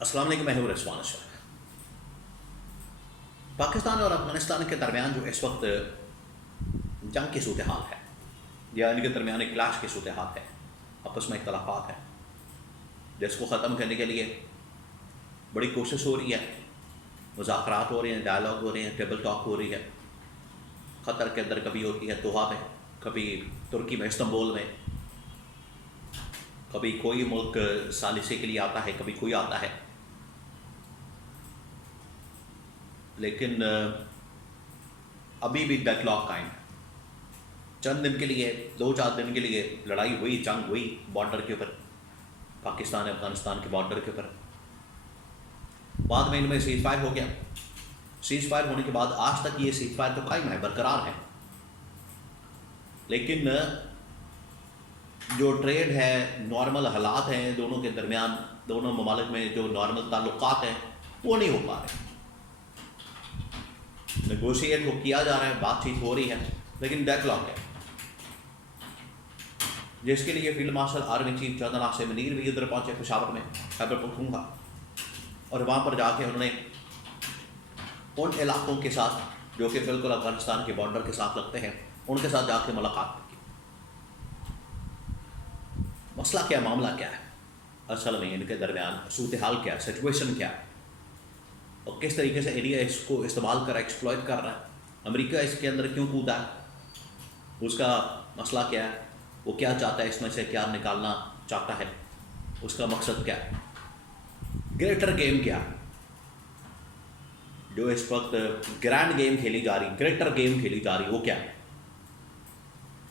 السلام علیکم، میں ہوں رضوان اشرف۔ پاکستان اور افغانستان کے درمیان جو اس وقت جنگ کی صورتحال ہے یا ان کے درمیان ایک کلاش کی صورتحال ہے، آپس میں اختلافات ہیں، جس کو ختم کرنے کے لیے بڑی کوشش ہو رہی ہے، مذاکرات ہو رہے ہیں، ڈائلاگ ہو رہے ہیں، ٹیبل ٹاک ہو رہی ہے۔ قطر کے اندر کبھی ہوتی ہے دوحہ میں، کبھی ترکی میں استنبول میں، کبھی کوئی ملک ثالثی کے لیے آتا ہے، کبھی کوئی آتا ہے، لیکن ابھی بھی ڈیڈ لاک قائم ہے۔ چند دن کے لیے، 2-4 دن کے لیے لڑائی ہوئی، جنگ ہوئی بارڈر کے اوپر، پاکستان افغانستان کے بارڈر کے اوپر۔ بعد میں ان میں سیز فائر ہو گیا۔ سیز فائر ہونے کے بعد آج تک یہ سیز فائر تو قائم ہے، برقرار ہے، لیکن جو ٹریڈ ہے، نارمل حالات ہیں دونوں کے درمیان، دونوں ممالک میں جو نارمل تعلقات ہیں وہ نہیں ہو پا رہے۔ نیگوشیٹ کو کیا جا رہا ہے، بات چیت ہو رہی ہے، لیکن ڈیڈ لاک ہے، جس کے لیے field marshal army chief general Asif Munir بھی ادھر پہنچے پشاور میں، خیبر پختونخوا، اور وہاں پر جا کے انہوں نے ان علاقوں کے ساتھ جو کہ بالکل افغانستان کے بارڈر کے ساتھ لگتے ہیں، ان کے ساتھ جا کے ملاقات کی۔ مسئلہ کیا، معاملہ کیا ہے اصل میں، ان کے درمیان صورتحال کیا ہے، سچویشن کیا ہے، اور کس طریقے سے انڈیا اس کو استعمال کر رہا ہے، ایکسپلائٹ کر رہا ہے، امریکہ اس کے اندر کیوں کودا ہے، اس کا مسئلہ کیا ہے، وہ کیا چاہتا ہے، اس میں سے کیا نکالنا چاہتا ہے، اس کا مقصد کیا ہے، گریٹر گیم کیا ہے، جو اس وقت گرینڈ گیم کھیلی جا رہی، گریٹر گیم کھیلی جا رہی، وہ کیا ہے۔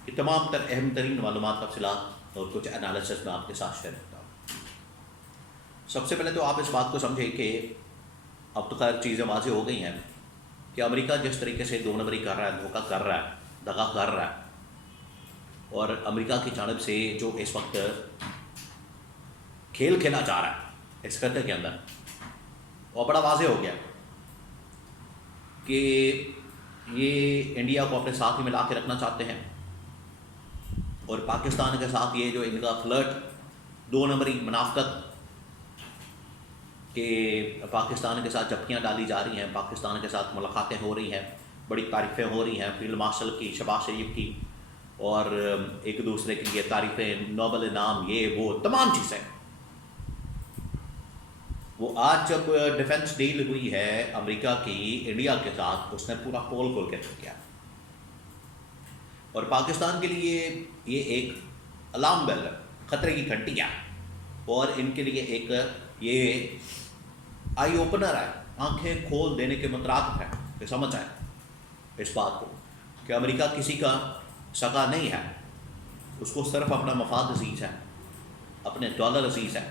یہ تمام تر اہم ترین معلومات، تفصیلات اور کچھ انالیسس میں آپ کے ساتھ شیئر کرتا ہوں۔ سب سے پہلے تو آپ اس بات کو سمجھیں کہ اب تو خیر چیزیں واضح ہو گئی ہیں کہ امریکہ جس طریقے سے 2 نمبری کر رہا ہے، دھوکہ کر رہا ہے، دغا کر رہا ہے، اور امریکہ کی جانب سے جو اس وقت کھیل کھیلا جا رہا ہے اس خطے کے اندر، وہ بڑا واضح ہو گیا کہ یہ انڈیا کو اپنے ساتھ ہی ملا کے رکھنا چاہتے ہیں، اور پاکستان کے ساتھ یہ جو ان کا فلرٹ، 2 نمبری منافقت کہ پاکستان کے ساتھ جھپکیاں ڈالی جا رہی ہیں، پاکستان کے ساتھ ملاقاتیں ہو رہی ہیں، بڑی تعریفیں ہو رہی ہیں فیلڈ مارشل کی، شہباز شریف کی، اور ایک دوسرے کے لیے تعریفیں، نوبل انعام، یہ وہ تمام چیزیں۔ وہ آج جب ڈیفنس ڈیل ہوئی ہے امریکہ کی انڈیا کے ساتھ، اس نے پورا پول کھول کے رکھ دیا، اور پاکستان کے لیے یہ ایک الارم بیل ہے، خطرے کی گھنٹی ہے، اور ان کے لیے ایک یہ آئی اوپنر ہے، آنکھیں کھول دینے کے مترادف ہے کہ سمجھ آئے اس بات کو کہ امریکہ کسی کا سگا نہیں ہے، اس کو صرف اپنا مفاد عزیز ہے، اپنے ڈالر عزیز ہے،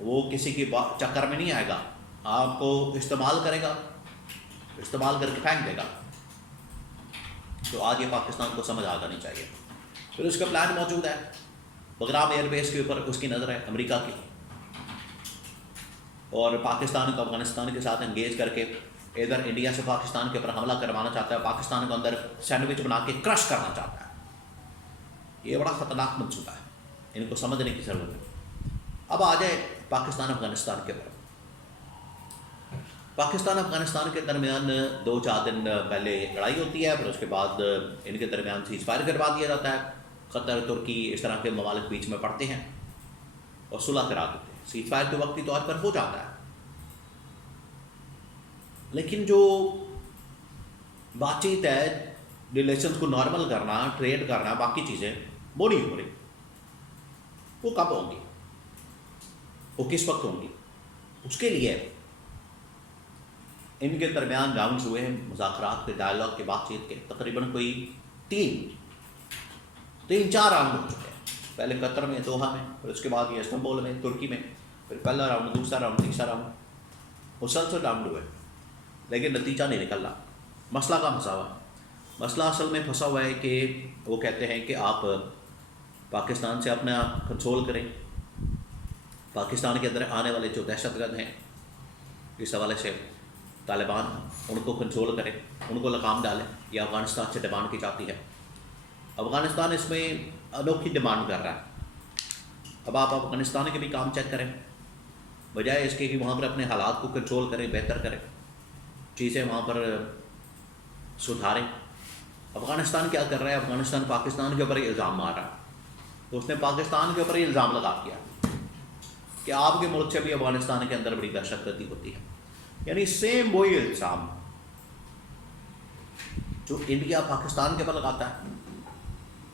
وہ کسی کی چکر میں نہیں آئے گا، آپ کو استعمال کرے گا، استعمال کر کے پھینک دے گا۔ تو آج یہ پاکستان کو سمجھ آ جانی چاہیے۔ پھر اس کا پلان موجود ہے، بغرام ایئر بیس کے اوپر اس کی نظر ہے امریکہ کی، اور پاکستان کو افغانستان کے ساتھ انگیج کر کے ادھر انڈیا سے پاکستان کے اوپر حملہ کروانا چاہتا ہے، پاکستان کو اندر سینڈوچ بنا کے کرش کرنا چاہتا ہے۔ یہ بڑا خطرناک منصوبہ ہے، ان کو سمجھنے کی ضرورت ہے۔ اب آ جائے پاکستان افغانستان کے اوپر۔ پاکستان افغانستان کے درمیان 2-4 دن پہلے لڑائی ہوتی ہے، پھر اس کے بعد ان کے درمیان سیز فائر کروا دیا جاتا ہے، قطر، ترکی، اس طرح کے ممالک بیچ میں پڑتے ہیں اور صلح کرا دیتے ہیں، سیز فائر تو وقتی طور پر ہو جاتا ہے، لیکن جو بات چیت ہے، ریلیشنز کو نارمل کرنا، ٹریڈ کرنا، باقی چیزیں وہ نہیں ہو رہی۔ وہ کب ہوں گی، وہ کس وقت ہوں گی، اس کے لیے ان کے درمیان راؤنڈز ہوئے ہیں، مذاکرات کے، ڈائلاگ کے، بات چیت کے، تقریباً کوئی 3-4 راؤنڈ ہو چکے ہیں۔ پہلے قطر میں، دوحہ میں، پھر اس کے بعد یہ استنبول میں، ترکی میں، پھر پہلا راؤنڈ، دوسرا راؤنڈ، تیسرا راؤنڈ، مسلسل راؤنڈ ہوئے، لیکن نتیجہ نہیں نکل رہا۔ مسئلہ کہاں پھنسا ہوا ہے؟ مسئلہ اصل میں پھنسا ہوا ہے کہ وہ کہتے ہیں کہ آپ پاکستان سے اپنے آپ کنٹرول کریں، پاکستان کے اندر آنے والے جو دہشت گرد ہیں، اس حوالے سے طالبان، ان کو کنٹرول کریں، ان کو لگام ڈالیں، یہ افغانستان سے ڈیمانڈ کی جاتی ہے۔ افغانستان اس میں انوکھی ڈیمانڈ کر رہا ہے۔ اب آپ افغانستان کے بھی کام چیک کریں، بجائے اس کے کہ وہاں پر اپنے حالات کو کنٹرول کرے، بہتر کرے، چیزیں وہاں پر سدھارے۔ افغانستان کیا کر رہا ہے؟ افغانستان پاکستان کے اوپر ہی الزام مار رہا ہے۔ اس نے پاکستان کے اوپر ہی الزام لگا دیا کہ آپ کے ملک سے بھی افغانستان کے اندر بڑی دہشت گردی ہوتی ہے، یعنی سیم وہی الزام جو انڈیا پاکستان کے اوپر لگاتا ہے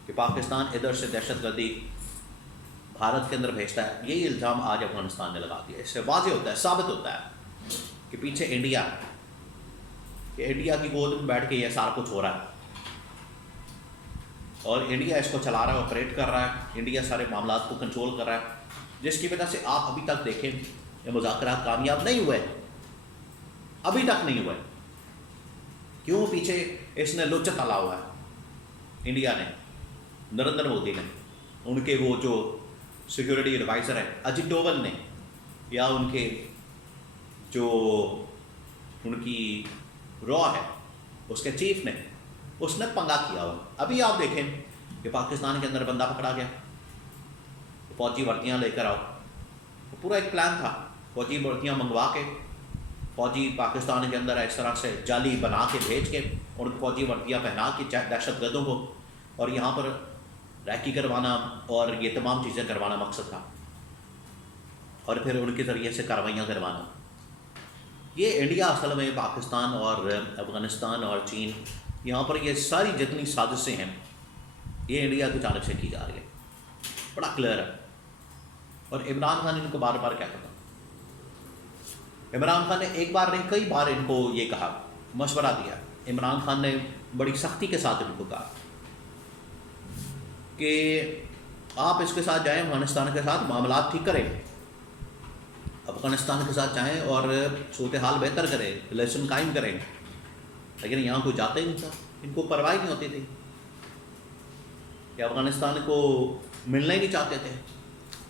کہ پاکستان ادھر سے دہشت گردی بھارت کے اندر بھیجتا ہے، یہی الزام آج افغانستان نے لگا دیا۔ اس سے واضح ہوتا ہے، ثابت ہوتا ہے کہ پیچھے انڈیا، کہ انڈیا کی گود میں بیٹھ کے یہ سارا کچھ ہو رہا ہے، اور انڈیا اس کو چلا رہا ہے، آپریٹ کر رہا ہے، انڈیا سارے معاملات کو کنٹرول کر رہا ہے، جس کی وجہ سے آپ ابھی تک دیکھیں یہ مذاکرات کامیاب نہیں ہوئے، ابھی تک نہیں ہوئے۔ کیوں؟ پیچھے اس نے لچ تلا ہوا ہے انڈیا نے، نریندر مودی نے، ان کے وہ جو سیکورٹی ایڈوائزر ہے اجیت ڈوول نے، یا ان کے جو ان کی را ہے اس کے چیف نے، اس نے پنگا کیا ہوا۔ ابھی آپ دیکھیں کہ پاکستان کے اندر بندہ پکڑا گیا، فوجی وردیاں لے کر آؤ، پورا ایک پلان تھا، فوجی وردیاں منگوا کے فوجی پاکستان کے اندر اس طرح سے جعلی بنا کے بھیج کے ان کو فوجی وردیاں پہنا کے دہشت گردوں کو، اور یہاں پر ریکی کروانا اور یہ تمام چیزیں کروانا مقصد تھا، اور پھر ان کے ذریعے سے کارروائیاں کروانا۔ یہ انڈیا اصل میں پاکستان اور افغانستان اور چین، یہاں پر یہ ساری جتنی سازشیں ہیں یہ انڈیا کی جانب سے کی جا رہی ہے، بڑا کلیئر ہے۔ اور عمران خان ان کو بار بار کہتا تھا، عمران خان نے ایک بار نہیں کئی بار ان کو یہ کہا، مشورہ دیا۔ عمران خان نے بڑی سختی کے ساتھ ان کو کہا کہ آپ اس کے ساتھ جائیں، افغانستان کے ساتھ معاملات ٹھیک کریں، افغانستان کے ساتھ جائیں اور صورتحال بہتر کریں، ریلیشن قائم کریں، لیکن یہاں کوئی جاتا ہی نہیں تھا، ان کو پرواہ نہیں ہوتی تھی کہ افغانستان کو ملنا ہی نہیں چاہتے تھے۔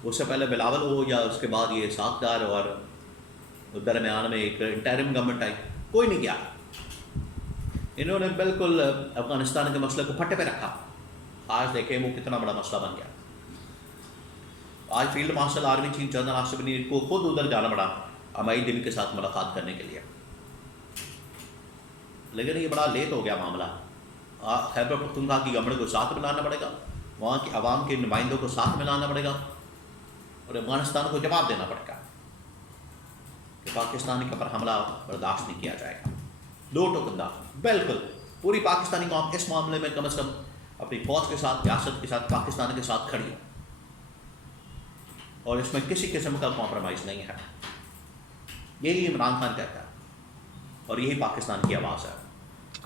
اس سے پہلے بلاول ہو یا اس کے بعد یہ ساکھدار، اور درمیان میں ایک انٹرم گورنمنٹ آئی، کوئی نہیں گیا۔ انہوں نے بالکل افغانستان کے مسئلے کو پھٹے پہ رکھا۔ آج دیکھیں وہ کتنا بڑا مسئلہ بن گیا۔ آج field marshal army chief general Asif Ali کو خود ادھر جانا پڑا عمائد کے ساتھ ملاقات کرنے کے لیے، لیکن یہ بڑا لیٹ ہو گیا معاملہ۔ خیبر پختونخوا کی گورنمنٹ کو ساتھ ملانا پڑے گا، وہاں کے عوام کے نمائندوں کو ساتھ ملانا پڑے گا، اور افغانستان کو جواب دینا پڑے گا کہ پاکستان کے اوپر حملہ برداشت نہیں کیا جائے گا۔ دو ٹوکندہ بالکل پوری پاکستانی قوم اس معاملے میں کم از کم اپنی فوج کے ساتھ، ریاست کے ساتھ، پاکستان کے ساتھ کھڑی ہے، اور اس میں کسی قسم کا کمپرومائز نہیں ہے۔ یہی عمران خان کہتا ہے، اور یہی پاکستان کی آواز ہے۔